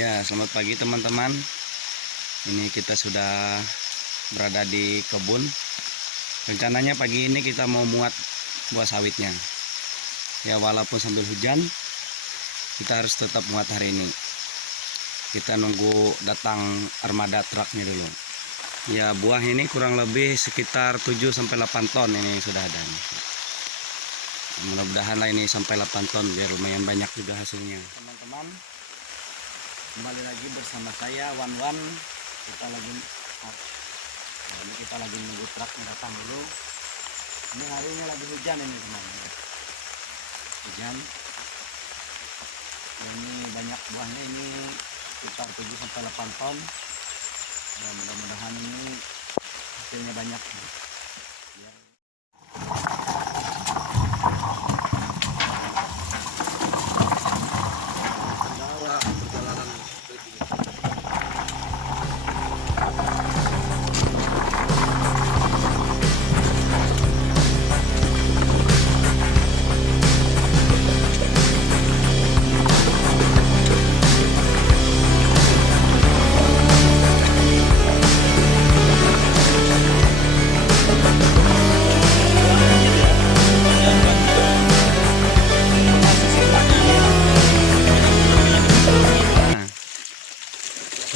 Ya, selamat pagi teman-teman. Ini kita sudah berada di kebun. Rencananya pagi ini kita mau muat buah sawitnya. Ya, walaupun sambil hujan, kita harus tetap muat hari ini. Kita nunggu datang armada truknya dulu. Ya, buah ini kurang lebih sekitar 7-8 ton ini sudah ada. Mudah-mudahan lah ini sampai 8 ton biar lumayan banyak juga hasilnya. Teman-teman, kembali lagi bersama saya Wan. Kita lagi ini kita lagi nunggu truknya datang dulu. Ini hari ini lagi hujan ini teman-teman. Hujan. Ini banyak buahnya, ini sekitar 7-8 ton. Dan mudah-mudahan ini hasilnya banyak.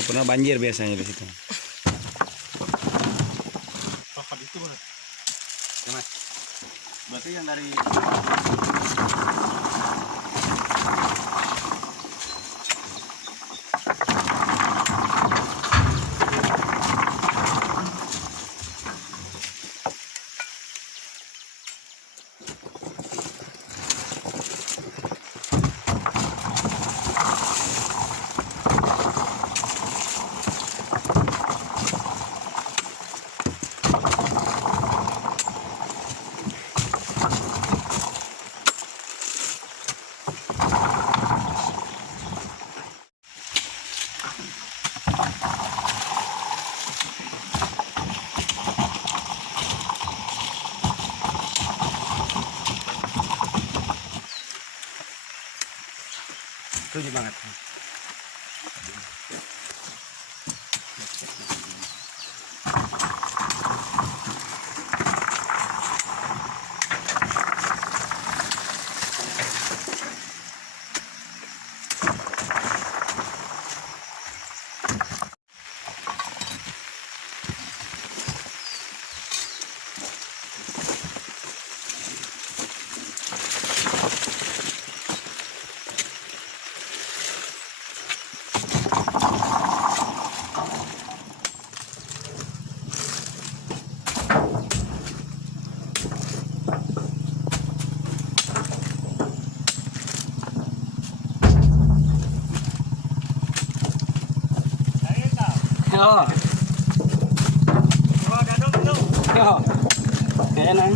Pernah banjir biasanya di situ. Papan itu mana? Ya, Mas. Berarti yang dari setuju banget. Yo. Yo. Kaya na.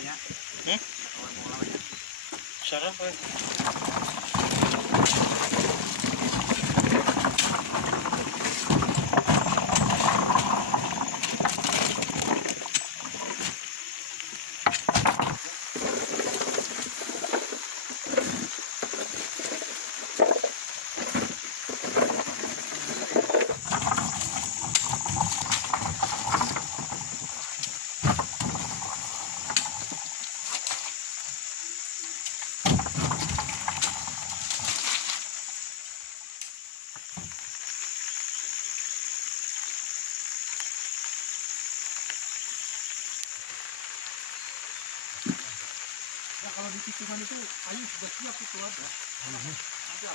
ya. Sarap eh. Nah, kalau di tikungan itu kayu sudah siap itu ada. Ada.